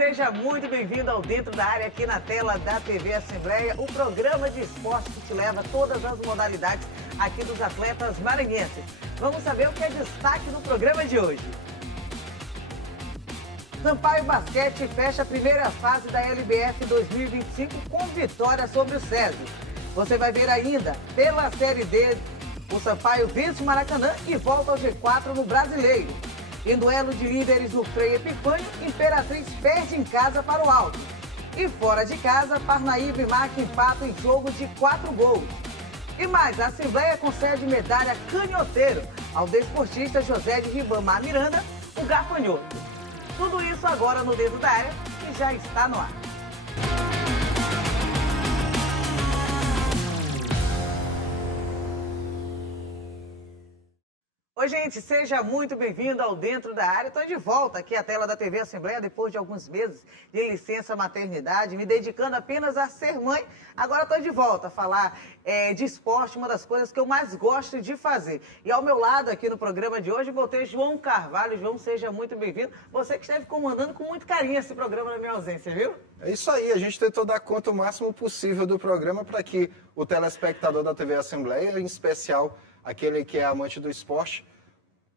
seja muito bem-vindo ao Dentro da Área, aqui na tela da TV Assembleia, o programa de esporte que te leva a todas as modalidades aqui dos atletas maranhenses. Vamos saber o que é destaque no programa de hoje. Sampaio Basquete fecha a primeira fase da LBF 2025 com vitória sobre o SESI. Você vai ver ainda, pela Série D, o Sampaio vence o Maracanã e volta ao G4 no Brasileiro. Em duelo de líderes no Frei Epifânio, Imperatriz perde em casa para o Alto. E fora de casa, Parnaíba e Mac empatam em jogo de 4 gols. E mais, a Assembleia concede medalha canhoteiro ao desportista José de Ribamar Miranda, o gafanhoto. Tudo isso agora no Dentro da Área, que já está no ar. Oi, gente, seja muito bem-vindo ao Dentro da Área. Estou de volta aqui à tela da TV Assembleia depois de alguns meses de licença maternidade, me dedicando apenas a ser mãe. Agora estou de volta a falar de esporte, uma das coisas que eu mais gosto de fazer. E ao meu lado aqui no programa de hoje vou ter João Carvalho. João, seja muito bem-vindo. Você que esteve comandando com muito carinho esse programa na minha ausência, viu? É isso aí, a gente tentou dar conta o máximo possível do programa para que o telespectador da TV Assembleia, em especial aquele que é amante do esporte,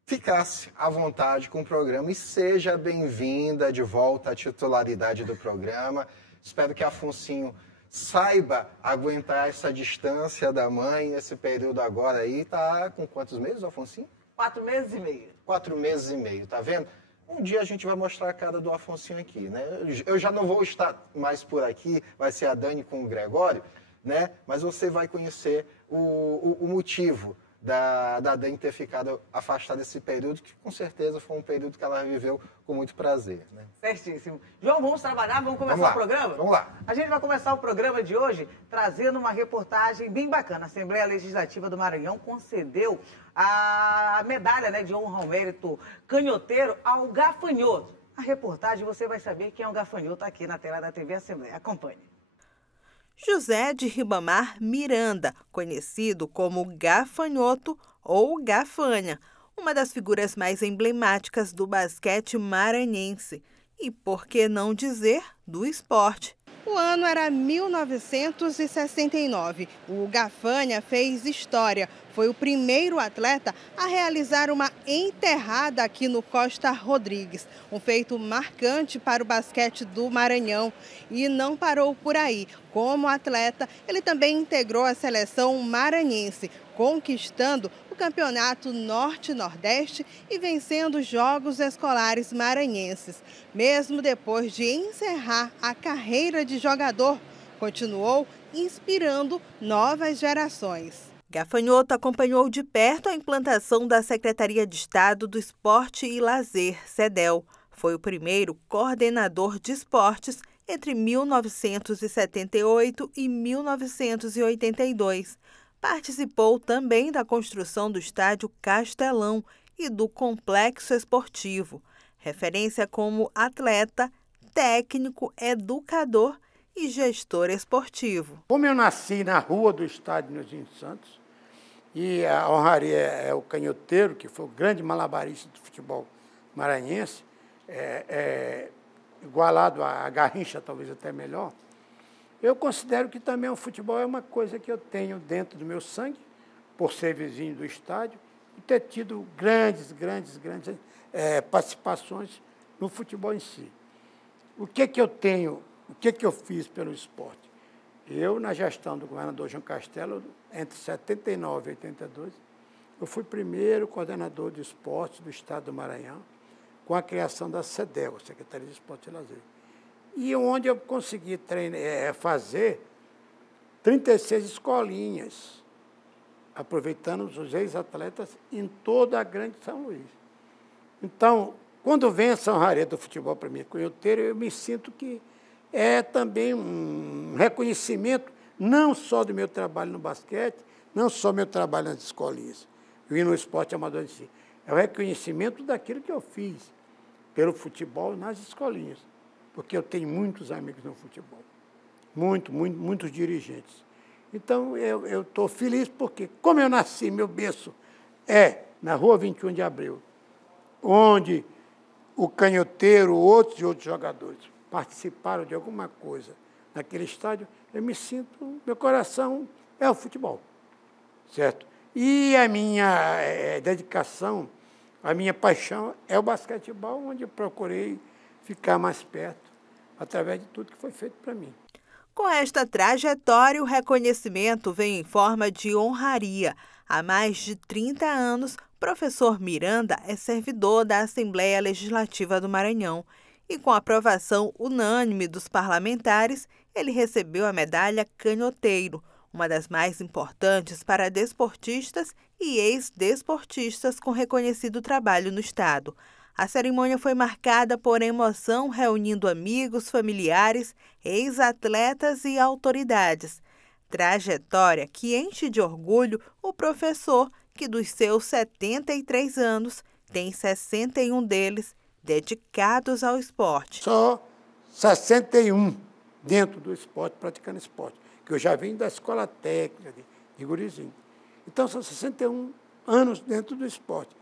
ficasse à vontade com o programa e seja bem-vinda de volta à titularidade do programa. Espero que Afonsinho saiba aguentar essa distância da mãe nesse período agora aí. Tá com quantos meses, Afonsinho? 4 meses e meio. 4 meses e meio, tá vendo? Um dia a gente vai mostrar a cara do Afonsinho aqui, né? Eu já não vou estar mais por aqui, vai ser a Dani com o Gregório, né? Mas você vai conhecer o motivo da Dani ter ficado afastada desse período, que com certeza foi um período que ela viveu com muito prazer, né? Certíssimo. João, vamos trabalhar? Vamos começar o programa? Vamos lá. A gente vai começar o programa de hoje trazendo uma reportagem bem bacana. A Assembleia Legislativa do Maranhão concedeu a medalha, né, de honra ao mérito canhoteiro ao gafanhoto. A reportagem você vai saber quem é o gafanhoto aqui na tela da TV Assembleia. Acompanhe. José de Ribamar Miranda, conhecido como Gafanhoto ou Gafanha, uma das figuras mais emblemáticas do basquete maranhense e, por que não dizer, do esporte. O ano era 1969. O Gafanha fez história. Foi o primeiro atleta a realizar uma enterrada aqui no Costa Rodrigues. Um feito marcante para o basquete do Maranhão. E não parou por aí. Como atleta, ele também integrou a seleção maranhense, conquistando o Campeonato Norte-Nordeste e vencendo os Jogos Escolares Maranhenses. Mesmo depois de encerrar a carreira de jogador, continuou inspirando novas gerações. Gafanhoto acompanhou de perto a implantação da Secretaria de Estado do Esporte e Lazer, SEDEL. Foi o primeiro coordenador de esportes entre 1978 e 1982. Participou também da construção do estádio Castelão e do Complexo Esportivo. Referência como atleta, técnico, educador e gestor esportivo. Como eu nasci na rua do estádio Nilzinho Santos, e a honraria é o canhoteiro, que foi o grande malabarista do futebol maranhense, igualado à Garrincha, talvez até melhor, eu considero que também o futebol é uma coisa que eu tenho dentro do meu sangue, por ser vizinho do estádio, e ter tido grandes participações no futebol em si. O que eu tenho, o que eu fiz pelo esporte? Eu, na gestão do governador João Castelo, entre 79 e 82, eu fui primeiro coordenador de esporte do estado do Maranhão, com a criação da SEDEL, Secretaria de Esporte e Lazer. E onde eu consegui fazer 36 escolinhas, aproveitando os ex-atletas em toda a grande São Luís. Então, quando vem essa honraria do futebol para mim, canhoteiro, eu me sinto que é também um reconhecimento não só do meu trabalho no basquete, não só do meu trabalho nas escolinhas, e no esporte amador em si. É o reconhecimento daquilo que eu fiz pelo futebol nas escolinhas, porque eu tenho muitos amigos no futebol, muitos dirigentes. Então, eu estou feliz porque, como eu nasci, meu berço é na Rua 21 de Abril, onde o canhoteiro, outros jogadores participaram de alguma coisa naquele estádio, eu me sinto, meu coração é o futebol, certo? E a minha dedicação, a minha paixão é o basquetebol, onde eu procurei ficar mais perto, através de tudo que foi feito para mim. Com esta trajetória, o reconhecimento vem em forma de honraria. Há mais de 30 anos, professor Miranda é servidor da Assembleia Legislativa do Maranhão. E com a aprovação unânime dos parlamentares, ele recebeu a medalha Canhoteiro, uma das mais importantes para desportistas e ex-desportistas com reconhecido trabalho no Estado. A cerimônia foi marcada por emoção, reunindo amigos, familiares, ex-atletas e autoridades. Trajetória que enche de orgulho o professor, que dos seus 73 anos, tem 61 deles dedicados ao esporte. Só 61 dentro do esporte, praticando esporte, que eu já vim da escola técnica de gurizinho. Então, são 61 anos dentro do esporte.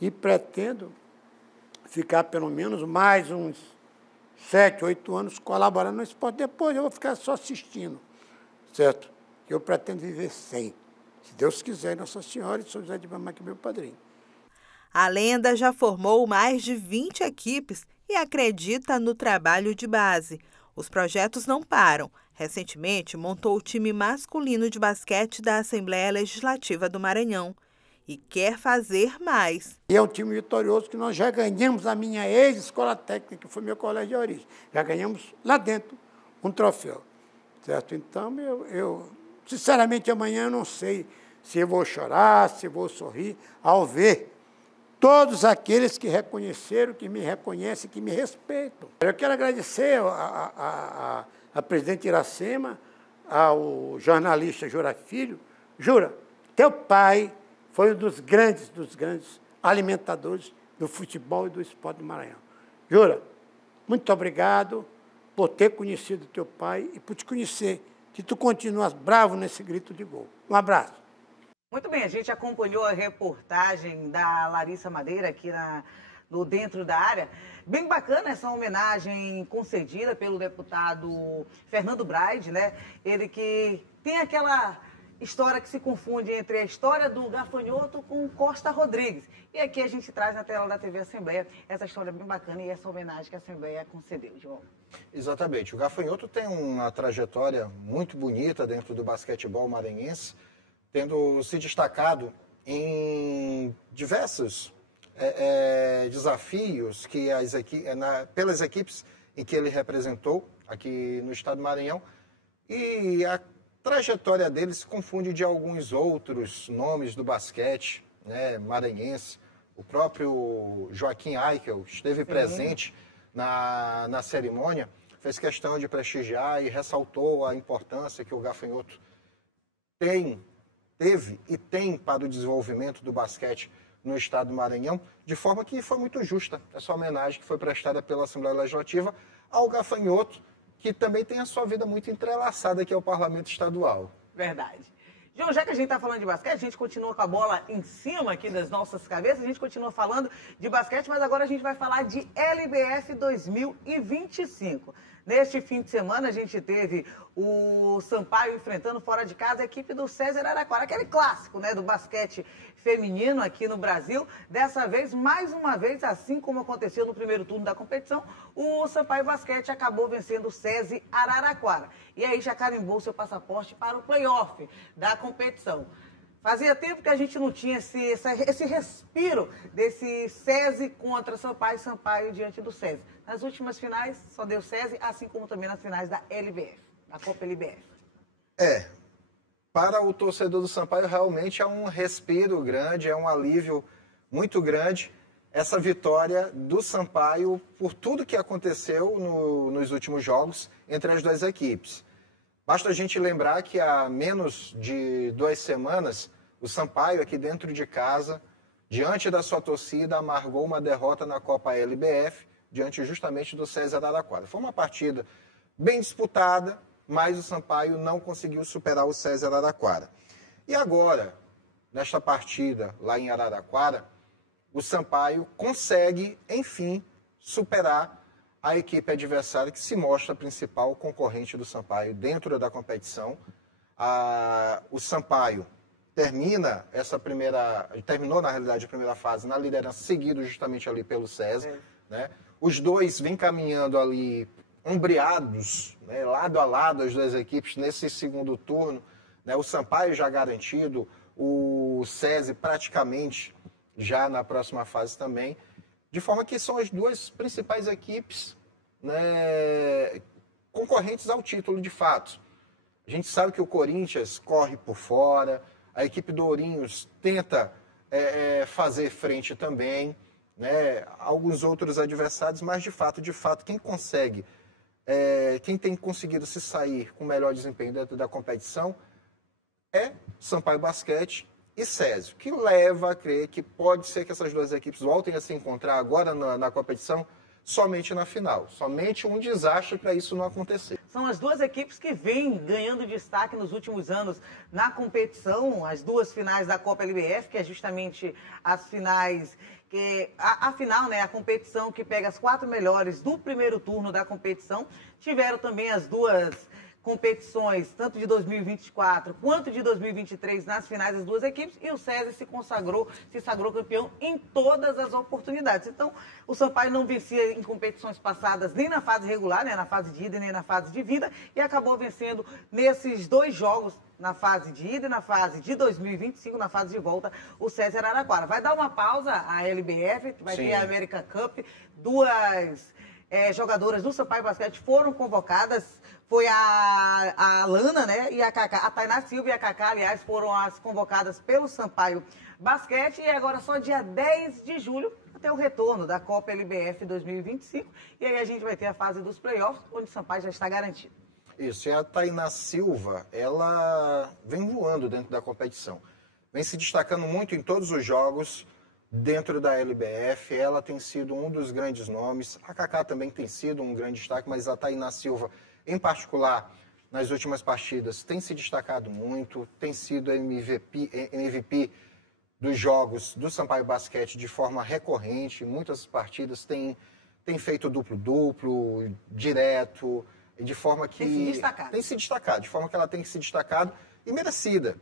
E pretendo ficar pelo menos mais uns 7, 8 anos colaborando no esporte. Depois eu vou ficar só assistindo, certo? Eu pretendo viver sem. Se Deus quiser, Nossa Senhora e São José de Ibamar, que é meu padrinho. A lenda já formou mais de 20 equipes e acredita no trabalho de base. Os projetos não param. Recentemente, montou o time masculino de basquete da Assembleia Legislativa do Maranhão e quer fazer mais. E é um time vitorioso que nós já ganhamos a minha ex-escola técnica, que foi meu colégio de origem. Já ganhamos lá dentro um troféu, certo? Então, eu sinceramente, amanhã eu não sei se eu vou chorar, se eu vou sorrir, ao ver todos aqueles que reconheceram, que me reconhecem, que me respeitam. Eu quero agradecer a presidente Iracema, ao jornalista Jura Filho. Jura, teu pai foi um dos grandes alimentadores do futebol e do esporte do Maranhão. Jura, muito obrigado por ter conhecido teu pai e por te conhecer, que tu continuas bravo nesse grito de gol. Um abraço. Muito bem, a gente acompanhou a reportagem da Larissa Madeira aqui no Dentro da Área. Bem bacana essa homenagem concedida pelo deputado Fernando Braide, né? Ele que tem aquela história que se confunde entre a história do gafanhoto com Costa Rodrigues. E aqui a gente traz na tela da TV Assembleia essa história bem bacana e essa homenagem que a Assembleia concedeu, João. Exatamente. O gafanhoto tem uma trajetória muito bonita dentro do basquetebol maranhense, tendo se destacado em diversos desafios que pelas equipes em que ele representou aqui no estado do Maranhão. E a trajetória dele se confunde de alguns outros nomes do basquete, né, maranhense. O próprio Joaquim Eichel esteve presente na cerimônia, fez questão de prestigiar e ressaltou a importância que o gafanhoto teve e tem para o desenvolvimento do basquete no estado do Maranhão, de forma que foi muito justa essa homenagem que foi prestada pela Assembleia Legislativa ao gafanhoto, que também tem a sua vida muito entrelaçada aqui ao Parlamento Estadual. Verdade. João, já que a gente está falando de basquete, a gente continua com a bola em cima aqui das nossas cabeças, a gente continua falando de basquete, mas agora a gente vai falar de LBF 2025. Neste fim de semana, a gente teve o Sampaio enfrentando fora de casa a equipe do César Araraquara, aquele clássico, né, do basquete feminino aqui no Brasil. Dessa vez, mais uma vez, assim como aconteceu no primeiro turno da competição, o Sampaio Basquete acabou vencendo o César Araraquara. E aí já carimbou seu passaporte para o play-off da competição. Fazia tempo que a gente não tinha esse respiro desse SESI contra Sampaio e Sampaio diante do SESI. Nas últimas finais só deu SESI, assim como também nas finais da LBF, da Copa LBF. Para o torcedor do Sampaio realmente é um respiro grande, é um alívio muito grande essa vitória do Sampaio por tudo que aconteceu nos últimos jogos entre as duas equipes. Basta a gente lembrar que há menos de 2 semanas, o Sampaio, aqui dentro de casa, diante da sua torcida, amargou uma derrota na Copa LBF, diante justamente do César Araraquara. Foi uma partida bem disputada, mas o Sampaio não conseguiu superar o César Araraquara. E agora, nesta partida lá em Araraquara, o Sampaio consegue, enfim, superar a equipe adversária que se mostra a principal concorrente do Sampaio dentro da competição. O Sampaio terminou na realidade a primeira fase na liderança, seguido justamente ali pelo César, né? Os dois vêm caminhando ali ombreados, né, lado a lado as duas equipes nesse segundo turno, né? O Sampaio já garantido, o César praticamente já na próxima fase também, de forma que são as duas principais equipes, né, concorrentes ao título de fato. A gente sabe que o Corinthians corre por fora, a equipe do Ourinhos tenta fazer frente também, né, alguns outros adversários, mas de fato, quem tem conseguido se sair com o melhor desempenho dentro da competição é Sampaio Basquete e Césio, que leva a crer que pode ser que essas duas equipes voltem a se encontrar agora na competição somente na final. Somente um desastre para isso não acontecer. São as duas equipes que vêm ganhando destaque nos últimos anos na competição, as duas finais da Copa LBF, que é justamente as finais, a final, né, a competição que pega as 4 melhores do primeiro turno da competição. Tiveram também as duas competições, tanto de 2024 quanto de 2023, nas finais das duas equipes, e o César se sagrou campeão em todas as oportunidades. Então, o Sampaio não vencia em competições passadas, nem na fase regular, né, na fase de ida, nem na fase de vida, e acabou vencendo nesses 2 jogos, na fase de ida e na fase de 2025, na fase de volta, o César Araraquara. Vai dar uma pausa a LBF, vai ter a American Cup, duas jogadoras do Sampaio Basquete foram convocadas, foi a Lana, né, e a Cacá, a Tainá Silva e a Cacá, aliás, foram as convocadas pelo Sampaio Basquete, e agora só dia 10 de julho até o retorno da Copa LBF 2025, e aí a gente vai ter a fase dos playoffs, onde o Sampaio já está garantido. Isso, e a Tainá Silva, ela vem voando dentro da competição, vem se destacando muito em todos os jogos dentro da LBF, ela tem sido um dos grandes nomes, a Cacá também tem sido um grande destaque, mas a Tainá Silva, em particular, nas últimas partidas, tem se destacado muito, tem sido MVP dos jogos do Sampaio Basquete de forma recorrente, muitas partidas tem feito duplo-duplo, direto, de forma que tem se destacado, de forma que ela tem se destacado, e merecida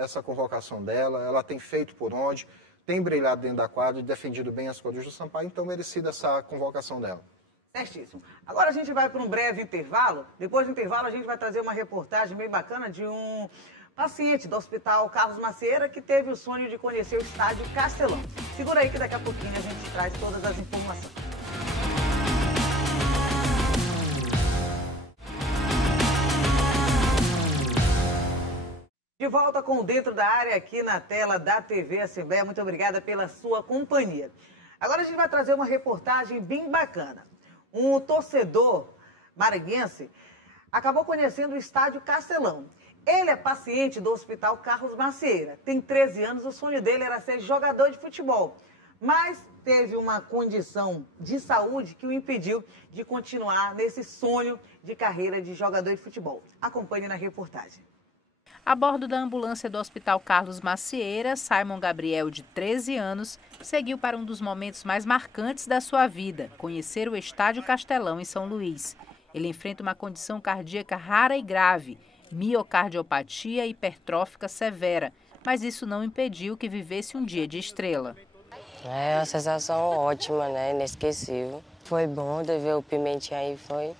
essa convocação dela, ela tem feito por onde, tem brilhado dentro da quadra e defendido bem as cores do Sampaio, então merecida essa convocação dela. Certíssimo. Agora a gente vai para um breve intervalo. Depois do intervalo a gente vai trazer uma reportagem bem bacana de um paciente do Hospital Carlos Macieira que teve o sonho de conhecer o Estádio Castelão. Segura aí que daqui a pouquinho a gente traz todas as informações. De volta com o Dentro da Área aqui na tela da TV Assembleia. Muito obrigada pela sua companhia. Agora a gente vai trazer uma reportagem bem bacana. Um torcedor maranhense acabou conhecendo o Estádio Castelão. Ele é paciente do Hospital Carlos Macieira. Tem 13 anos, o sonho dele era ser jogador de futebol. Mas teve uma condição de saúde que o impediu de continuar nesse sonho de carreira de jogador de futebol. Acompanhe na reportagem. A bordo da ambulância do Hospital Carlos Macieira, Simon Gabriel, de 13 anos, seguiu para um dos momentos mais marcantes da sua vida, conhecer o Estádio Castelão em São Luís. Ele enfrenta uma condição cardíaca rara e grave, miocardiopatia hipertrófica severa, mas isso não impediu que vivesse um dia de estrela. É uma sensação ótima, né? Inesquecível. Foi bom de ver o Pimentinha aí, foi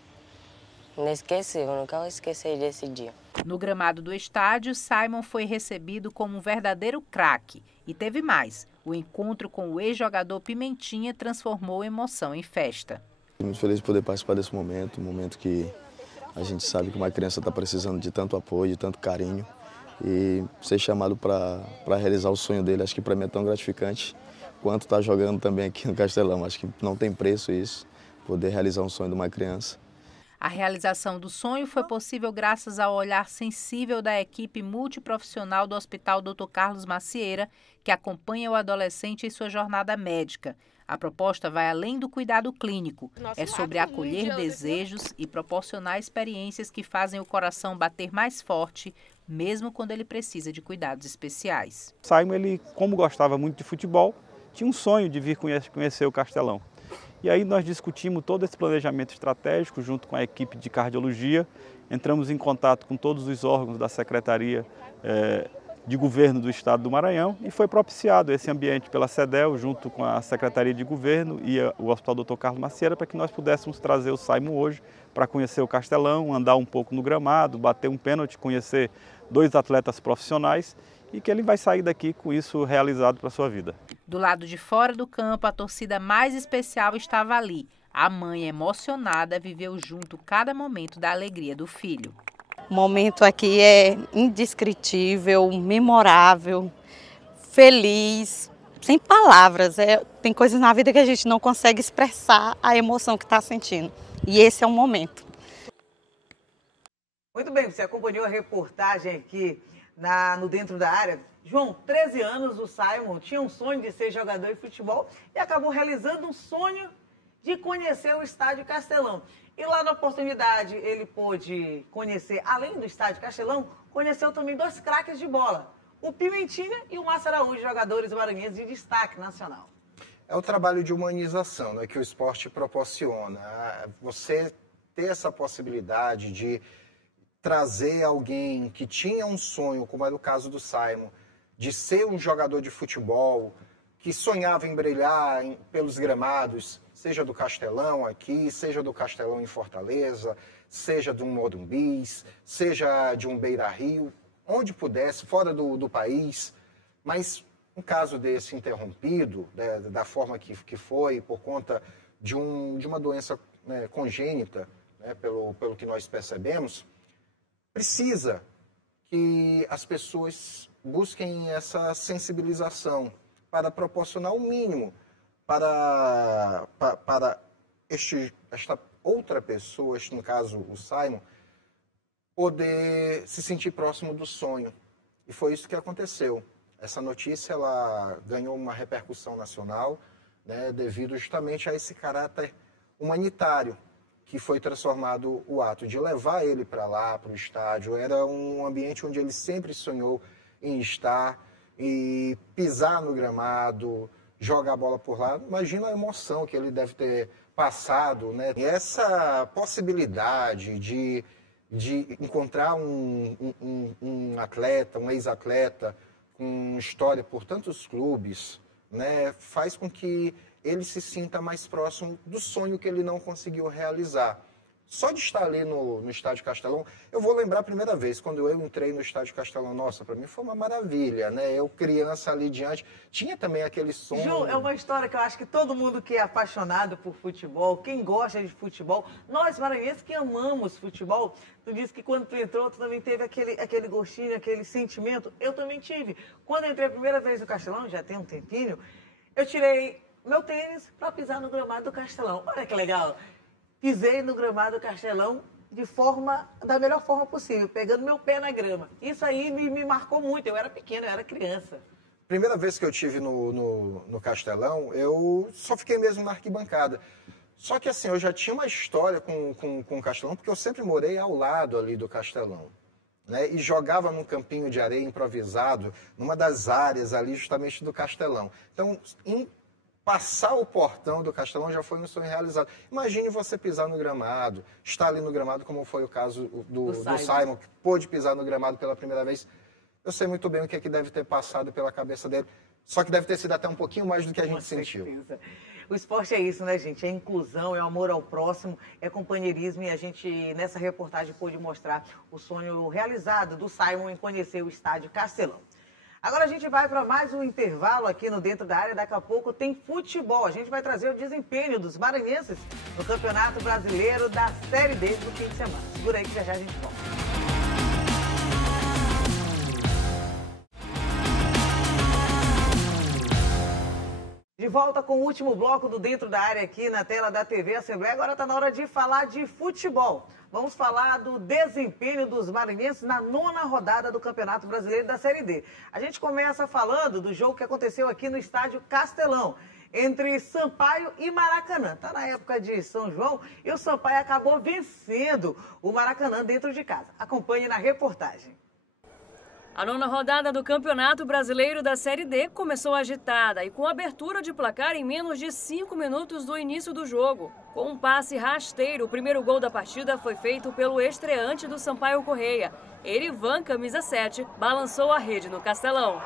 inesquecível, nunca vou esquecer desse dia. No gramado do estádio, Simon foi recebido como um verdadeiro craque. E teve mais. O encontro com o ex-jogador Pimentinha transformou emoção em festa. Muito feliz de poder participar desse momento, um momento que a gente sabe que uma criança está precisando de tanto apoio, de tanto carinho. E ser chamado para realizar o sonho dele, acho que para mim é tão gratificante quanto estar jogando também aqui no Castelão. Acho que não tem preço isso, poder realizar um sonho de uma criança. A realização do sonho foi possível graças ao olhar sensível da equipe multiprofissional do Hospital Dr. Carlos Macieira, que acompanha o adolescente em sua jornada médica. A proposta vai além do cuidado clínico. É sobre acolher desejos e proporcionar experiências que fazem o coração bater mais forte, mesmo quando ele precisa de cuidados especiais. Simon, ele, como gostava muito de futebol, tinha um sonho de vir conhecer o Castelão. E aí nós discutimos todo esse planejamento estratégico junto com a equipe de cardiologia, entramos em contato com todos os órgãos da Secretaria de Governo do Estado do Maranhão e foi propiciado esse ambiente pela CEDEL, junto com a Secretaria de Governo e o Hospital Dr. Carlos Macieira, para que nós pudéssemos trazer o Simon hoje para conhecer o Castelão, andar um pouco no gramado, bater um pênalti, conhecer 2 atletas profissionais e que ele vai sair daqui com isso realizado para a sua vida. Do lado de fora do campo, a torcida mais especial estava ali. A mãe, emocionada, viveu junto cada momento da alegria do filho. O momento aqui é indescritível, memorável, feliz, sem palavras. Tem coisas na vida que a gente não consegue expressar a emoção que está sentindo. E esse é o momento. Muito bem, você acompanhou a reportagem aqui no Dentro da Área. João, 13 anos, o Simon tinha um sonho de ser jogador de futebol e acabou realizando um sonho de conhecer o Estádio Castelão. E lá na oportunidade ele pôde conhecer, além do Estádio Castelão, conheceu também 2 craques de bola, o Pimentinha e o Márcio Araújo, jogadores maranhenses de destaque nacional. É o trabalho de humanização, né, que o esporte proporciona. Você ter essa possibilidade de trazer alguém que tinha um sonho, como era o caso do Simon, de ser um jogador de futebol, que sonhava em brilhar pelos gramados, seja do Castelão aqui, seja do Castelão em Fortaleza, seja de um Morumbis, seja de um Beira-Rio, onde pudesse, fora do país. Mas um caso desse interrompido, né, da forma que foi, por conta de uma doença, né, congênita, né, pelo que nós percebemos, precisa que as pessoas busquem essa sensibilização para proporcionar o mínimo para esta outra pessoa, no caso o Simon, poder se sentir próximo do sonho. E foi isso que aconteceu. Essa notícia ela ganhou uma repercussão nacional, né, devido justamente a esse caráter humanitário que foi transformado o ato de levar ele para lá, para o estádio. Era um ambiente onde ele sempre sonhou em estar e pisar no gramado, jogar a bola por lá. Imagina a emoção que ele deve ter passado, né? E essa possibilidade de encontrar um atleta, um ex-atleta com história por tantos clubes, né, faz com que ele se sinta mais próximo do sonho que ele não conseguiu realizar. Só de estar ali no Estádio Castelão, eu vou lembrar a primeira vez, quando eu entrei no Estádio Castelão, nossa, para mim foi uma maravilha, né? Eu, criança ali diante, tinha também aquele sonho. Ju, é uma história que eu acho que todo mundo que é apaixonado por futebol, quem gosta de futebol, nós maranhenses que amamos futebol, tu disse que quando tu entrou, tu também teve aquele gostinho, aquele sentimento, eu também tive. Quando eu entrei a primeira vez no Castelão, já tem um tempinho, eu tirei meu tênis para pisar no gramado do Castelão. Olha que legal. Pisei no gramado do Castelão da melhor forma possível, pegando meu pé na grama. Isso aí me marcou muito. Eu era pequena, eu era criança. Primeira vez que eu tive no Castelão, eu só fiquei mesmo na arquibancada. Só que assim, eu já tinha uma história com o Castelão, porque eu sempre morei ao lado ali do Castelão, né? E jogava num campinho de areia improvisado, numa das áreas ali justamente do Castelão. Então, passar o portão do Castelão já foi um sonho realizado. Imagine você pisar no gramado, estar ali no gramado, como foi o caso do Simon, que pôde pisar no gramado pela primeira vez. Eu sei muito bem o que deve ter passado pela cabeça dele, só que deve ter sido até um pouquinho mais do que a gente sentiu. O esporte é isso, né, gente? É inclusão, é amor ao próximo, é companheirismo, e a gente, nessa reportagem, pôde mostrar o sonho realizado do Simon em conhecer o Estádio Castelão. Agora a gente vai para mais um intervalo aqui no Dentro da Área. Daqui a pouco tem futebol. A gente vai trazer o desempenho dos maranhenses no Campeonato Brasileiro da Série D do fim de semana. Segura aí que já a gente volta. De volta com o último bloco do Dentro da Área aqui na tela da TV Assembleia. Agora está na hora de falar de futebol. Vamos falar do desempenho dos maranhenses na 9ª rodada do Campeonato Brasileiro da Série D. A gente começa falando do jogo que aconteceu aqui no Estádio Castelão, entre Sampaio e Maracanã. Está na época de São João e o Sampaio acabou vencendo o Maracanã dentro de casa. Acompanhe na reportagem. A 9ª rodada do Campeonato Brasileiro da Série D começou agitada e com abertura de placar em menos de 5 minutos do início do jogo. Com um passe rasteiro, o primeiro gol da partida foi feito pelo estreante do Sampaio Corrêa. Erivan, camisa 7, balançou a rede no Castelão.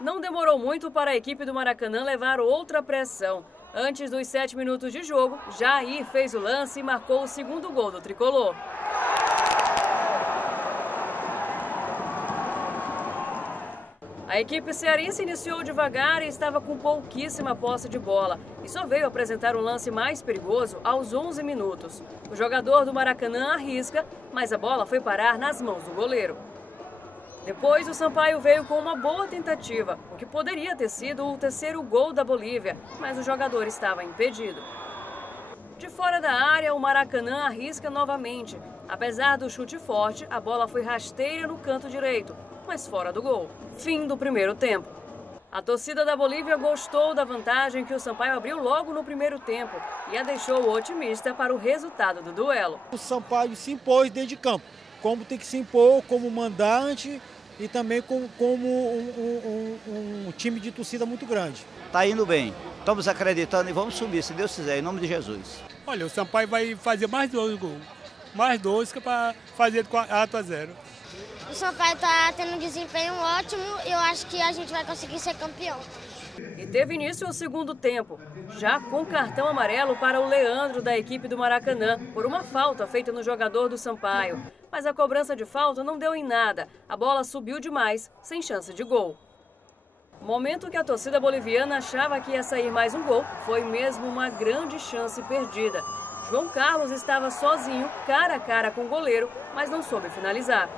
Não demorou muito para a equipe do Maracanã levar outra pressão. Antes dos 7 minutos de jogo, Jair fez o lance e marcou o segundo gol do tricolor. A equipe cearense iniciou devagar e estava com pouquíssima posse de bola e só veio apresentar um lance mais perigoso aos 11 minutos. O jogador do Maracanã arrisca, mas a bola foi parar nas mãos do goleiro. Depois, o Sampaio veio com uma boa tentativa, o que poderia ter sido o terceiro gol da Bolívia, mas o jogador estava impedido. De fora da área, o Maracanã arrisca novamente. Apesar do chute forte, a bola foi rasteira no canto direito, mas fora do gol. Fim do primeiro tempo. A torcida da Bolívia gostou da vantagem que o Sampaio abriu logo no primeiro tempo e a deixou otimista para o resultado do duelo. O Sampaio se impôs dentro de campo, como tem que se impor como mandante e também como um time de torcida muito grande. Tá indo bem, estamos acreditando e vamos subir, se Deus quiser, em nome de Jesus. Olha, o Sampaio vai fazer mais 2 gols, mais 2 que é para fazer 4-0. O Sampaio está tendo um desempenho ótimo e eu acho que a gente vai conseguir ser campeão. E teve início o segundo tempo, já com cartão amarelo para o Leandro da equipe do Maracanã, por uma falta feita no jogador do Sampaio. Mas a cobrança de falta não deu em nada, a bola subiu demais, sem chance de gol. O momento que a torcida boliviana achava que ia sair mais um gol, foi mesmo uma grande chance perdida. João Carlos estava sozinho, cara a cara com o goleiro, mas não soube finalizar.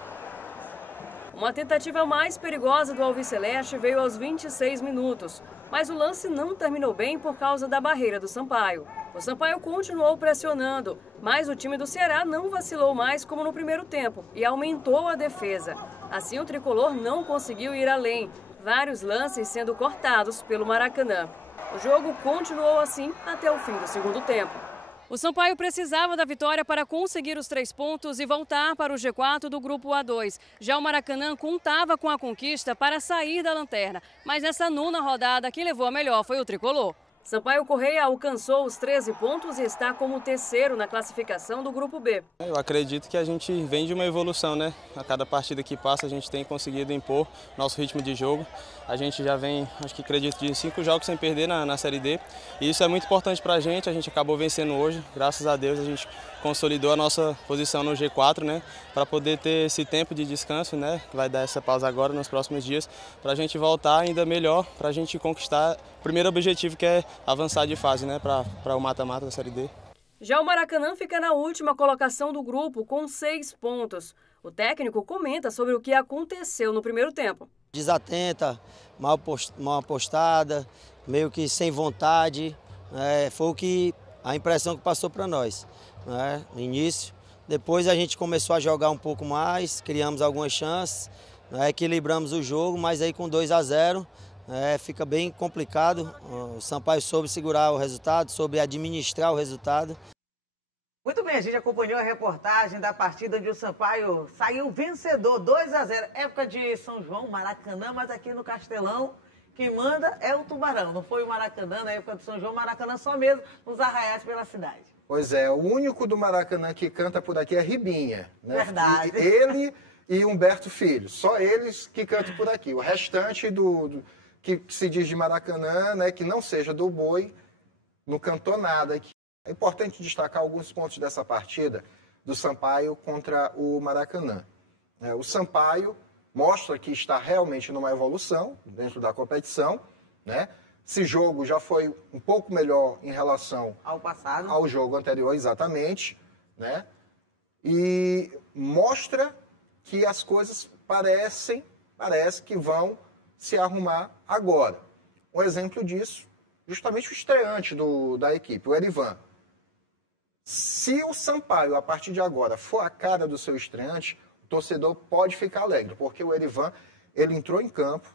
Uma tentativa mais perigosa do Alviceleste veio aos 26 minutos, mas o lance não terminou bem por causa da barreira do Sampaio. O Sampaio continuou pressionando, mas o time do Ceará não vacilou mais como no primeiro tempo e aumentou a defesa. Assim, o tricolor não conseguiu ir além, vários lances sendo cortados pelo Maracanã. O jogo continuou assim até o fim do segundo tempo. O Sampaio precisava da vitória para conseguir os 3 pontos e voltar para o G4 do Grupo A2. Já o Maracanã contava com a conquista para sair da lanterna, mas nessa 9ª rodada quem levou a melhor foi o tricolor. Sampaio Corrêa alcançou os 13 pontos e está como 3º na classificação do Grupo B. Eu acredito que a gente vem de uma evolução, né? A cada partida que passa a gente tem conseguido impor nosso ritmo de jogo. A gente já vem, acho que acredito, de 5 jogos sem perder na Série D. E isso é muito importante para a gente acabou vencendo hoje. Graças a Deus a gente consolidou a nossa posição no G4, né? Para poder ter esse tempo de descanso, né? Que vai dar essa pausa agora nos próximos dias, para a gente voltar ainda melhor, para a gente conquistar o primeiro objetivo, que é avançar de fase, né? Para o mata-mata da Série D. Já o Maracanã fica na última colocação do grupo com 6 pontos. O técnico comenta sobre o que aconteceu no primeiro tempo. Desatenta, mal apostada, meio que sem vontade, foi a impressão que passou para nós, no início. Depois a gente começou a jogar um pouco mais, criamos algumas chances, equilibramos o jogo, mas aí com 2-0 fica bem complicado. O Sampaio soube segurar o resultado, soube administrar o resultado. Muito bem, a gente acompanhou a reportagem da partida onde o Sampaio saiu vencedor, 2-0. Época de São João, Maracanã, mas aqui no Castelão, quem manda é o Tubarão. Não foi o Maracanã na época de São João, Maracanã só mesmo nos arraiais pela cidade. Pois é, o único do Maracanã que canta por aqui é Ribinha, né? Verdade. Ele e Humberto Filho, só eles que cantam por aqui. O restante que se diz de Maracanã, né, que não seja do Boi, não cantou nada aqui. É importante destacar alguns pontos dessa partida do Sampaio contra o Maracanã. O Sampaio mostra que está realmente numa evolução dentro da competição, né? Esse jogo já foi um pouco melhor em relação ao passado, ao jogo anterior, exatamente, né? E mostra que as coisas parece que vão se arrumar agora. Um exemplo disso, justamente o estreante da equipe, o Erivan. Se o Sampaio, a partir de agora, for a cara do seu estreante, o torcedor pode ficar alegre, porque o Erivan, ele entrou em campo,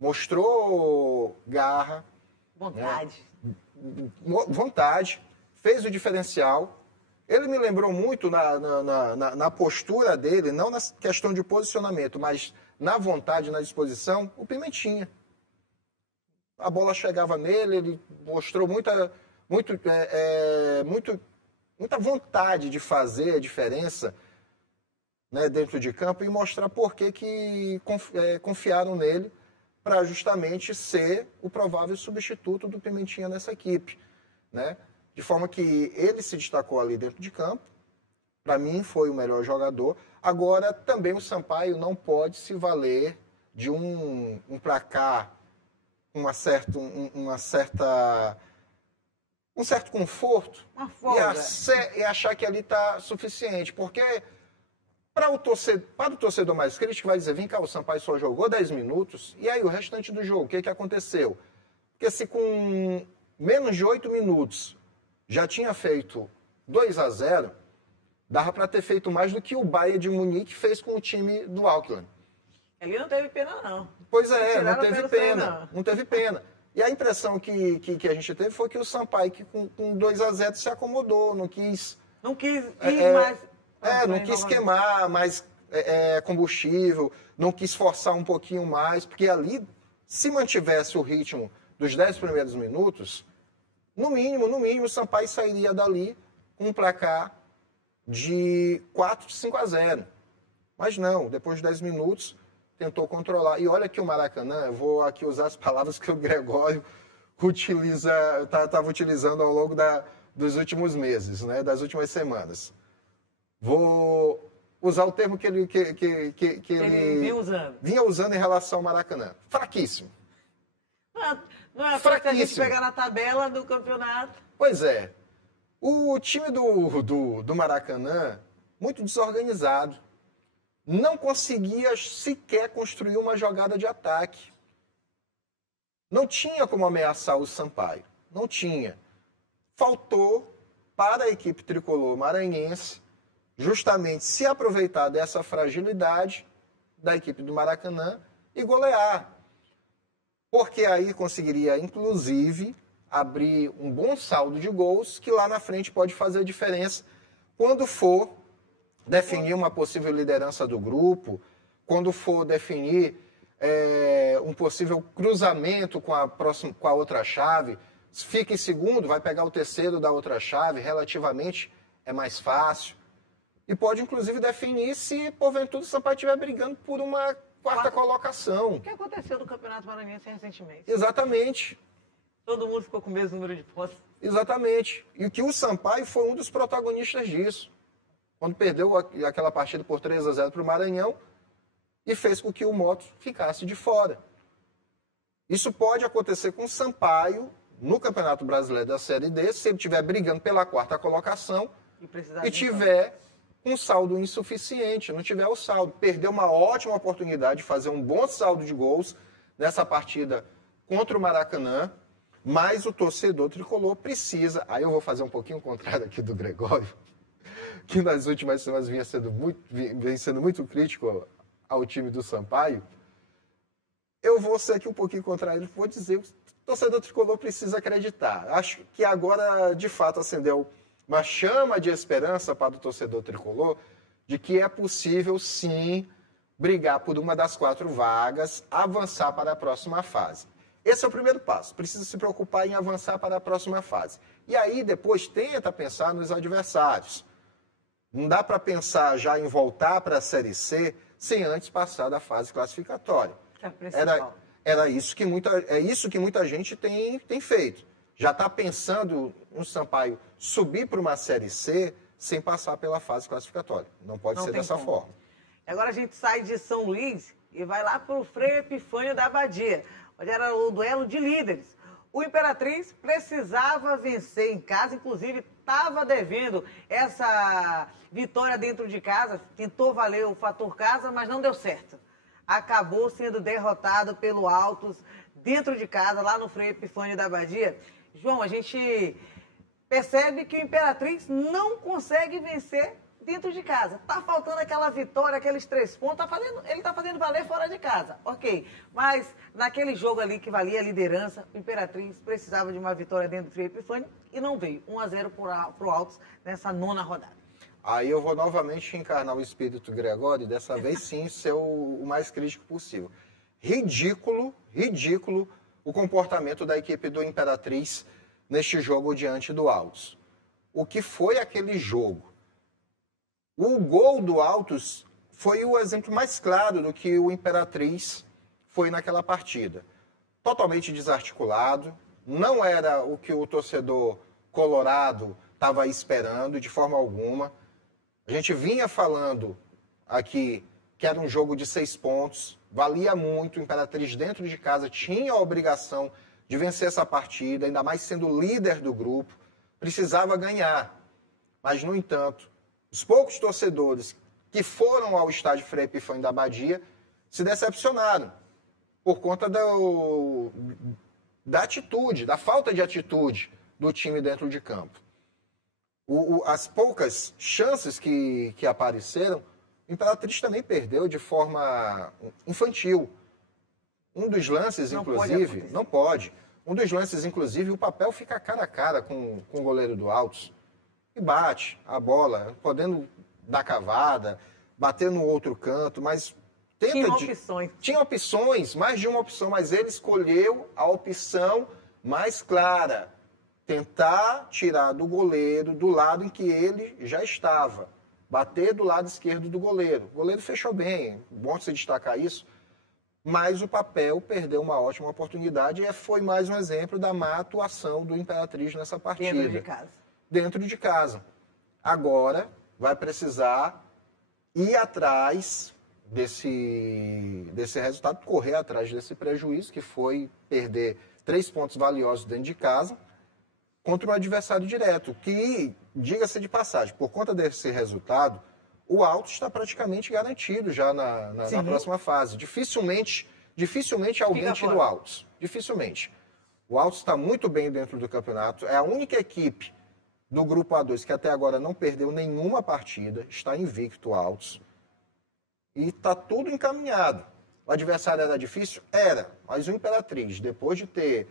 mostrou garra, vontade, fez o diferencial. Ele me lembrou muito na postura dele, não na questão de posicionamento, mas na vontade, na disposição, o Pimentinha. A bola chegava nele, ele mostrou muita vontade de fazer a diferença, né, dentro de campo e mostrar por que confiaram nele para justamente ser o provável substituto do Pimentinha nessa equipe, né? De forma que ele se destacou ali dentro de campo, para mim foi o melhor jogador. Agora, também o Sampaio não pode se valer de um placar, um certo conforto e achar que ali está suficiente, porque para o torcedor mais crítico vai dizer, vem cá, o Sampaio só jogou 10 minutos, e aí o restante do jogo, o que aconteceu? Porque se com menos de 8 minutos já tinha feito 2-0, dava para ter feito mais do que o Bayern de Munique fez com o time do Auckland. Ele não teve pena, não. Pois é, não teve pena. E a impressão que a gente teve foi que o Sampaio, que com 2-0 se acomodou, não quis ir mais... não quis queimar mais combustível, não quis forçar um pouquinho mais, porque ali, se mantivesse o ritmo dos 10 primeiros minutos, no mínimo, o Sampaio sairia dali com um placar de 4-5-0. Mas não, depois de 10 minutos, tentou controlar. E olha que o Maracanã, eu vou aqui usar as palavras que o Gregório estava utilizando ao longo dos últimos meses, né, das últimas semanas. Vou usar o termo que ele vinha usando em relação ao Maracanã. Fraquíssimo. Não é fácil a gente pegar na tabela do campeonato. Pois é. O time do Maracanã, muito desorganizado. Não conseguia sequer construir uma jogada de ataque. Não tinha como ameaçar o Sampaio. Não tinha. Faltou para a equipe tricolor maranhense justamente se aproveitar dessa fragilidade da equipe do Maracanã e golear. Porque aí conseguiria, inclusive, abrir um bom saldo de gols que lá na frente pode fazer a diferença quando for definir uma possível liderança do grupo, quando for definir um possível cruzamento com a outra chave. Se fica em segundo, vai pegar o terceiro da outra chave, relativamente é mais fácil. E pode, inclusive, definir se, porventura, o Sampaio estiver brigando por uma quarta colocação. O que aconteceu no Campeonato Maranhense recentemente? Exatamente. Todo mundo ficou com o mesmo número de posses. Exatamente. E que o Sampaio foi um dos protagonistas disso. Quando perdeu aquela partida por 3-0 para o Maranhão e fez com que o Moto ficasse de fora. Isso pode acontecer com o Sampaio no Campeonato Brasileiro da Série D, se ele estiver brigando pela quarta colocação e tiver um saldo insuficiente, não tiver o saldo. Perdeu uma ótima oportunidade de fazer um bom saldo de gols nessa partida contra o Maracanã, mas o torcedor tricolor precisa... Aí eu vou fazer um pouquinho o contrário aqui do Gregório, que nas últimas semanas vem sendo muito crítico ao time do Sampaio. Eu vou ser aqui um pouquinho contrário, vou dizer, o torcedor tricolor precisa acreditar. Acho que agora, de fato, acendeu uma chama de esperança para o torcedor tricolor de que é possível, sim, brigar por uma das 4 vagas, avançar para a próxima fase. Esse é o primeiro passo. Precisa se preocupar em avançar para a próxima fase. E aí, depois, tenta pensar nos adversários. Não dá para pensar já em voltar para a Série C sem antes passar da fase classificatória. É isso que muita gente tem feito. Já está pensando no Sampaio subir para uma Série C sem passar pela fase classificatória. Não pode ser dessa forma. Agora a gente sai de São Luís e vai lá para o Frei Epifânio da Abadia, onde era o duelo de líderes. O Imperatriz precisava vencer em casa, inclusive estava devendo essa vitória dentro de casa, tentou valer o fator casa, mas não deu certo. Acabou sendo derrotado pelo Altos dentro de casa, lá no Frei Epifânio da Abadia. João, a gente percebe que o Imperatriz não consegue vencer dentro de casa. Tá faltando aquela vitória, aqueles 3 pontos, ele tá fazendo valer fora de casa, ok. Mas naquele jogo ali que valia a liderança, o Imperatriz precisava de uma vitória dentro do Frei Epifânio e não veio. 1-0 pro Altos nessa 9ª rodada. Aí eu vou novamente encarnar o espírito Gregório e dessa vez sim ser o mais crítico possível. Ridículo o comportamento da equipe do Imperatriz neste jogo diante do Altos. O que foi aquele jogo? O gol do Altos foi o exemplo mais claro do que o Imperatriz foi naquela partida. Totalmente desarticulado, não era o que o torcedor colorado estava esperando de forma alguma. A gente vinha falando aqui que era um jogo de 6 pontos, valia muito, o Imperatriz dentro de casa tinha a obrigação de vencer essa partida, ainda mais sendo líder do grupo, precisava ganhar. Mas, no entanto, os poucos torcedores que foram ao estádio Frei Epifânio da Badia se decepcionaram por conta da atitude, da falta de atitude do time dentro de campo. As poucas chances que apareceram, o Imperatriz também perdeu de forma infantil. Um dos lances, inclusive, não pode. Um dos lances, inclusive, o papel fica cara a cara com o goleiro do Altos e bate a bola, podendo dar cavada, bater no outro canto, mas tinha opções, mais de uma opção, mas ele escolheu a opção mais clara, tentar tirar do goleiro do lado em que ele já estava, bater do lado esquerdo do goleiro. O goleiro fechou bem, bom se destacar isso, mas o papel perdeu uma ótima oportunidade e foi mais um exemplo da má atuação do Imperatriz nessa partida. Dentro de casa. Dentro de casa. Agora vai precisar ir atrás desse resultado, correr atrás desse prejuízo, que foi perder 3 pontos valiosos dentro de casa contra o adversário direto, que, diga-se de passagem, por conta desse resultado, o Altos está praticamente garantido já na próxima fase. Dificilmente alguém tira o Altos. Dificilmente. O Altos está muito bem dentro do campeonato. É a única equipe do Grupo A2 que até agora não perdeu nenhuma partida. Está invicto o Altos. E está tudo encaminhado. O adversário era difícil? Era. Mas o Imperatriz, depois de ter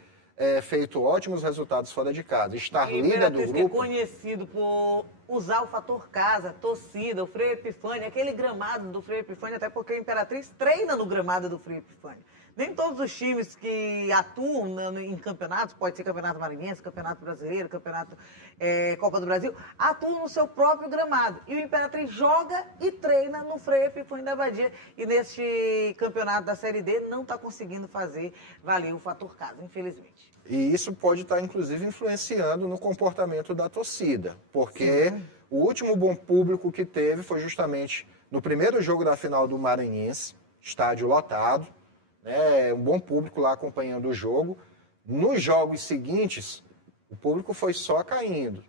feito ótimos resultados fora de casa, estar líder do grupo... é conhecido por usar o fator casa, torcida, o Frei Epifânio, aquele gramado do Frei Epifânio, até porque a Imperatriz treina no gramado do Frei Epifânio. Nem todos os times que atuam em campeonatos, pode ser Campeonato Maranhense, Campeonato Brasileiro, Campeonato Copa do Brasil, atuam no seu próprio gramado. E o Imperatriz joga e treina no Frei Epifânio da Badia. E neste campeonato da Série D não está conseguindo fazer valer o fator casa, infelizmente. E isso pode estar, inclusive, influenciando no comportamento da torcida, porque o último bom público que teve foi justamente no primeiro jogo da final do Maranhense, estádio lotado, né, um bom público lá acompanhando o jogo. Nos jogos seguintes, o público foi só caindo.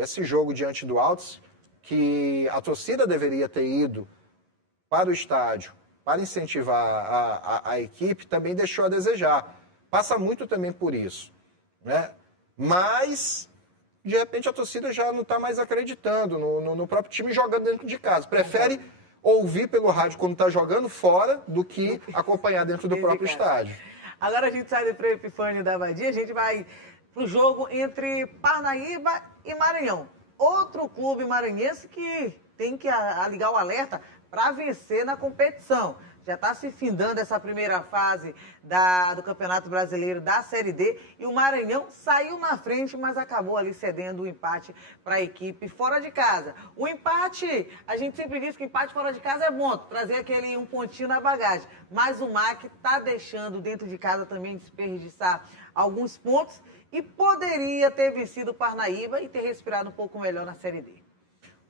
Esse jogo diante do Altos, que a torcida deveria ter ido para o estádio para incentivar a equipe, também deixou a desejar. Passa muito também por isso, né? Mas, de repente, a torcida já não está mais acreditando no próprio time jogando dentro de casa. Prefere ouvir pelo rádio quando está jogando fora do que acompanhar dentro do próprio estádio. Agora a gente sai do Frei Epifânio da Badia, a gente vai para o jogo entre Parnaíba e Maranhão. Outro clube maranhense que tem que ligar o alerta para vencer na competição. Já está se findando essa primeira fase do Campeonato Brasileiro da Série D e o Maranhão saiu na frente, mas acabou ali cedendo o empate para a equipe fora de casa. O empate, a gente sempre diz que empate fora de casa é bom, trazer aquele um pontinho na bagagem, mas o MAC está deixando dentro de casa também desperdiçar alguns pontos e poderia ter vencido o Parnaíba e ter respirado um pouco melhor na Série D.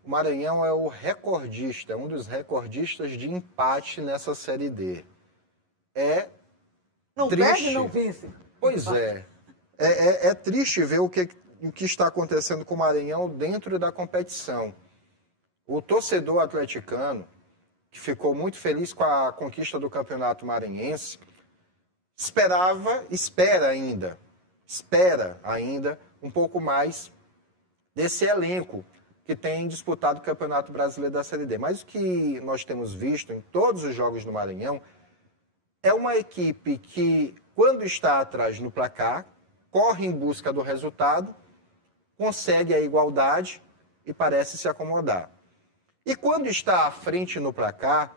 O Maranhão é o recordista, um dos recordistas de empate nessa Série D. Não perde, não vence. Pois é. É triste ver o que está acontecendo com o Maranhão dentro da competição. O torcedor atleticano, que ficou muito feliz com a conquista do Campeonato Maranhense, espera ainda um pouco mais desse elenco que tem disputado o Campeonato Brasileiro da Série D. Mas o que nós temos visto em todos os jogos do Maranhão é uma equipe que, quando está atrás no placar, corre em busca do resultado, consegue a igualdade e parece se acomodar. E quando está à frente no placar,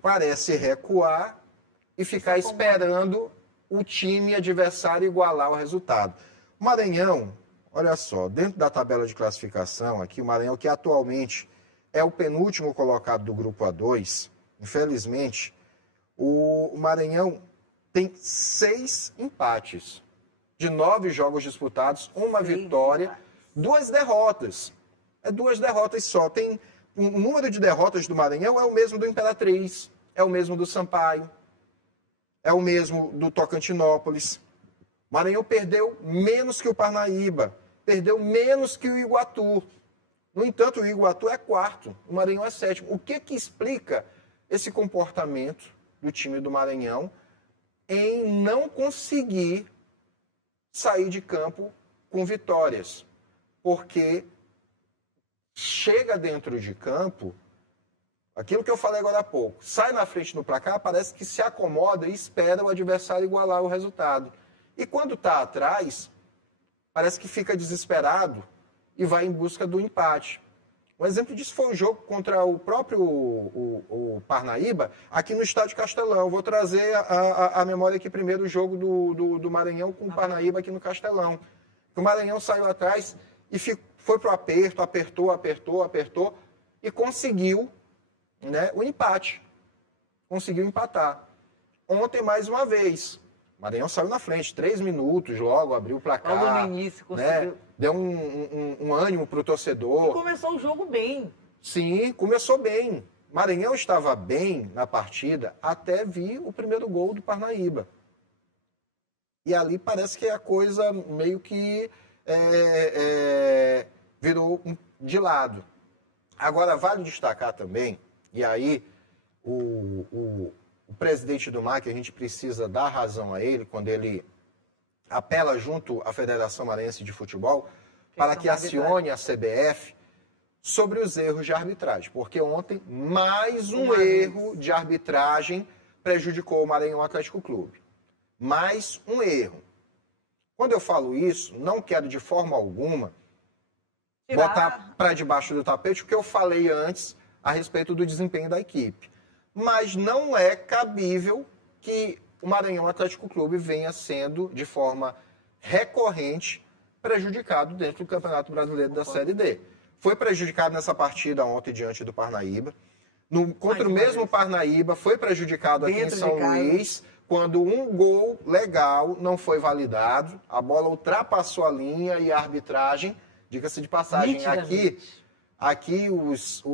parece recuar e ficar esperando o time adversário igualar o resultado. O Maranhão, olha só, dentro da tabela de classificação aqui, o Maranhão, que atualmente é o penúltimo colocado do grupo A2, infelizmente, o Maranhão tem 6 empates. De 9 jogos disputados, 1 vitória, 2 derrotas. É 2 derrotas só. Tem o número de derrotas do Maranhão é o mesmo do Imperatriz, é o mesmo do Sampaio, é o mesmo do Tocantinópolis. O Maranhão perdeu menos que o Parnaíba, perdeu menos que o Iguatu. No entanto, o Iguatu é 4º, o Maranhão é 7º. O que explica esse comportamento do time do Maranhão em não conseguir sair de campo com vitórias? Porque chega dentro de campo, aquilo que eu falei agora há pouco, sai na frente no placar, parece que se acomoda e espera o adversário igualar o resultado. E quando está atrás, parece que fica desesperado e vai em busca do empate. Um exemplo disso foi o jogo contra o próprio o Parnaíba, aqui no Estádio Castelão. Vou trazer a memória aqui primeiro, o jogo do Maranhão com o Parnaíba aqui no Castelão. O Maranhão saiu atrás e foi para o apertou e conseguiu, né, o empate. Conseguiu empatar. Ontem, mais uma vez, o Maranhão saiu na frente, 3 minutos logo, abriu o placar. Logo no início, conseguiu. Né, deu um ânimo para o torcedor. E começou o jogo bem. Sim, começou bem. Maranhão estava bem na partida até vir o primeiro gol do Parnaíba. E ali parece que a coisa meio que virou de lado. Agora, vale destacar também, e aí o presidente do MAC, a gente precisa dar razão a ele, quando ele apela junto à Federação Maranhense de Futebol para que acione a CBF sobre os erros de arbitragem. Porque ontem, mais um erro de arbitragem prejudicou o Maranhão Atlético Clube. Mais um erro. Quando eu falo isso, não quero de forma alguma botar para debaixo do tapete o que eu falei antes a respeito do desempenho da equipe. Mas não é cabível que o Maranhão Atlético Clube venha sendo, de forma recorrente, prejudicado dentro do Campeonato Brasileiro da Série D. Foi prejudicado nessa partida ontem diante do Parnaíba. Contra o mesmo Parnaíba, foi prejudicado aqui em São Luís, quando um gol legal não foi validado, a bola ultrapassou a linha e a arbitragem, diga-se de passagem, aqui os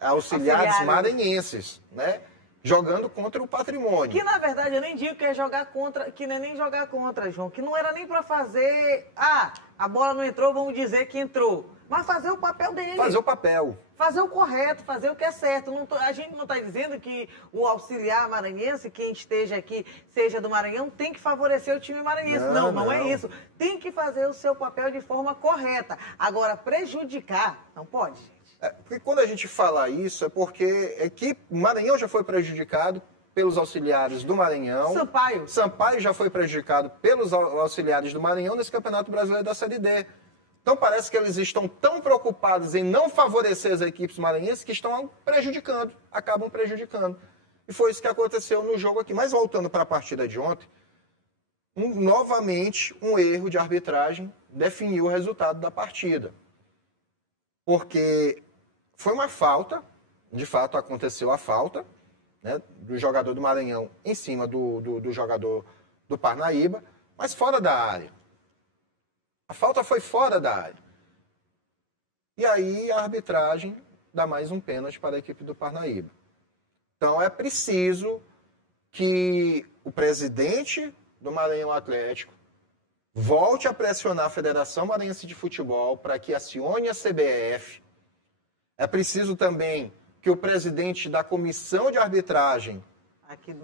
auxiliares maranhenses, né? Jogando contra o Patrimônio. Que, na verdade, eu nem digo que é jogar contra, que não é nem jogar contra, João. Que não era nem para fazer, a bola não entrou, vamos dizer que entrou. Mas fazer o papel dele. Fazer o papel. Fazer o correto, fazer o que é certo. A gente não está dizendo que o auxiliar maranhense, quem esteja aqui, seja do Maranhão, tem que favorecer o time maranhense. Não é isso. Tem que fazer o seu papel de forma correta. Agora, prejudicar, não pode, gente. Porque quando a gente fala isso, é porque o Maranhão já foi prejudicado pelos auxiliares do Maranhão. Sampaio já foi prejudicado pelos auxiliares do Maranhão nesse Campeonato Brasileiro da Série D. Então parece que eles estão tão preocupados em não favorecer as equipes maranhenses que estão prejudicando, acabam prejudicando. E foi isso que aconteceu no jogo aqui. Mas voltando para a partida de ontem, novamente um erro de arbitragem definiu o resultado da partida. Porque foi uma falta, de fato aconteceu a falta, né, do jogador do Maranhão em cima do jogador do Parnaíba, mas fora da área. A falta foi fora da área. E aí a arbitragem dá mais um pênalti para a equipe do Parnaíba. Então é preciso que o presidente do Maranhão Atlético volte a pressionar a Federação Maranhense de Futebol para que acione a CBF. É preciso também que o presidente da comissão de arbitragem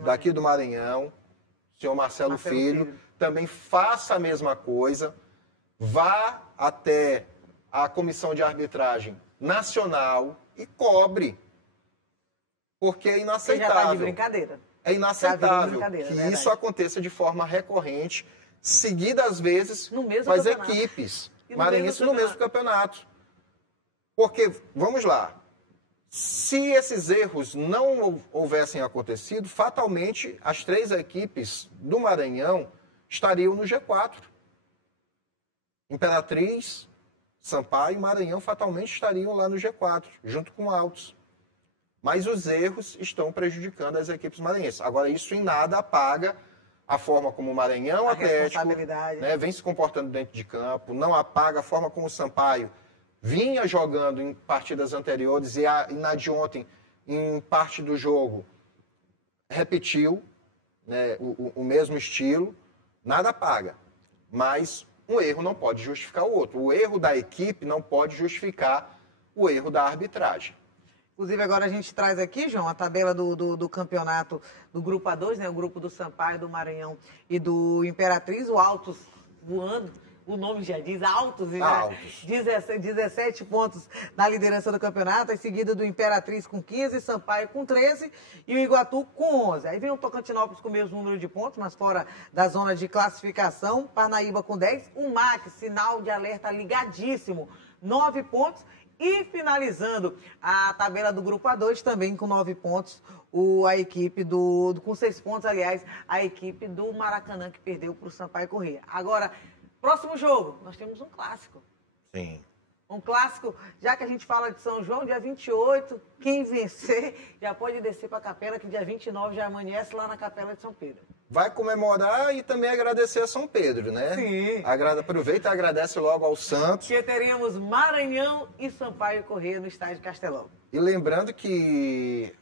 daqui do Maranhão, o senhor Marcelo Filho, também faça a mesma coisa, vá até a comissão de arbitragem nacional e cobre. Porque é inaceitável. Você já tá de brincadeira. É inaceitável que verdade. isso aconteça de forma recorrente, seguidas vezes com as equipes maranhenses no mesmo campeonato. Porque, vamos lá, se esses erros não houvessem acontecido, fatalmente as 3 equipes do Maranhão estariam no G4. Imperatriz, Sampaio e Maranhão fatalmente estariam lá no G4, junto com o Altos. Mas os erros estão prejudicando as equipes maranhenses. Agora, isso em nada apaga a forma como o Maranhão Atlético, né, vem se comportando dentro de campo, não apaga a forma como o Sampaio vinha jogando em partidas anteriores e na de ontem, em parte do jogo, repetiu, né, o mesmo estilo. Nada apaga, mas um erro não pode justificar o outro. O erro da equipe não pode justificar o erro da arbitragem. Inclusive, agora a gente traz aqui, João, a tabela do campeonato do Grupo A2, né? O grupo do Sampaio, do Maranhão e do Imperatriz, o Altos voando, o nome já diz, Altos, já 17 pontos na liderança do campeonato, em seguida do Imperatriz com 15, Sampaio com 13 e o Iguatu com 11. Aí vem o Tocantinópolis com o mesmo número de pontos, mas fora da zona de classificação, Parnaíba com 10, o MAC, sinal de alerta ligadíssimo, 9 pontos. E finalizando a tabela do Grupo A2, também com 9 pontos, a equipe com 6 pontos, aliás, a equipe do Maracanã, que perdeu para o Sampaio Corrêa. Agora, próximo jogo, nós temos um clássico. Sim. Um clássico, já que a gente fala de São João, dia 28, quem vencer já pode descer para a capela, que dia 29 já amanhece lá na capela de São Pedro. Vai comemorar e também agradecer a São Pedro, né? Sim. Aproveita e agradece logo ao Santos. Que teríamos Maranhão e Sampaio Corrêa no estádio Castelão. E lembrando que,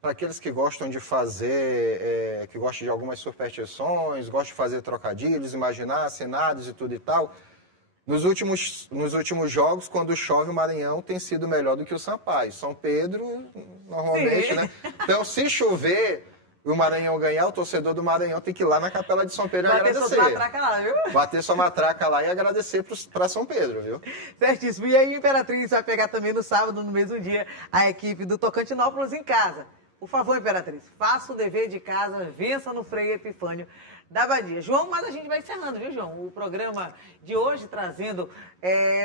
para aqueles que gostam de fazer, que gostam de algumas superstições, gostam de fazer trocadilhos, imaginar cenários e tudo e tal, nos últimos jogos, quando chove, o Maranhão tem sido melhor do que o Sampaio. São Pedro, normalmente, Sim. né? Então, se chover e o Maranhão ganhar, o torcedor do Maranhão tem que ir lá na Capela de São Pedro e agradecer. Bater sua matraca lá, viu? Bater sua matraca lá e agradecer para São Pedro, viu? Certíssimo. E aí, Imperatriz vai pegar também no sábado, no mesmo dia, a equipe do Tocantinópolis em casa. Por favor, Imperatriz, faça o dever de casa, vença no Frei Epifânio da Badia. João, mas a gente vai encerrando, viu, João? O programa de hoje trazendo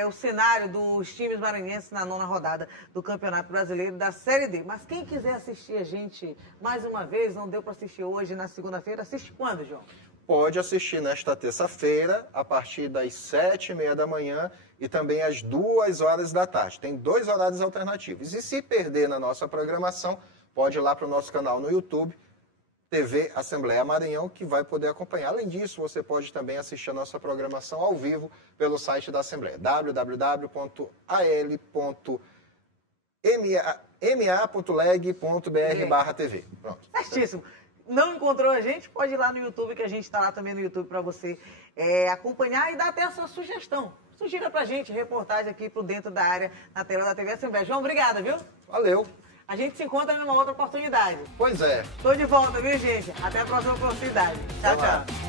o cenário dos times maranhenses na 9ª rodada do Campeonato Brasileiro da Série D. Mas quem quiser assistir a gente mais uma vez, não deu para assistir hoje, na segunda-feira, assiste quando, João? Pode assistir nesta terça-feira, a partir das 7h30 da manhã e também às 2 horas da tarde. Tem 2 horários alternativos. E se perder na nossa programação, pode ir lá para o nosso canal no YouTube, TV Assembleia Maranhão, que vai poder acompanhar. Além disso, você pode também assistir a nossa programação ao vivo pelo site da Assembleia, www.al.ma.leg.br/TV. Pronto. Certíssimo. Não encontrou a gente? Pode ir lá no YouTube, que a gente está lá também no YouTube para você acompanhar e dar até a sua sugestão. Sugira pra gente, reportagem aqui pro Dentro da Área, na tela da TV Assembleia. João, obrigada, viu? Valeu. A gente se encontra numa outra oportunidade. Pois é. Tô de volta, viu, gente? Até a próxima oportunidade. Tchau, tchau.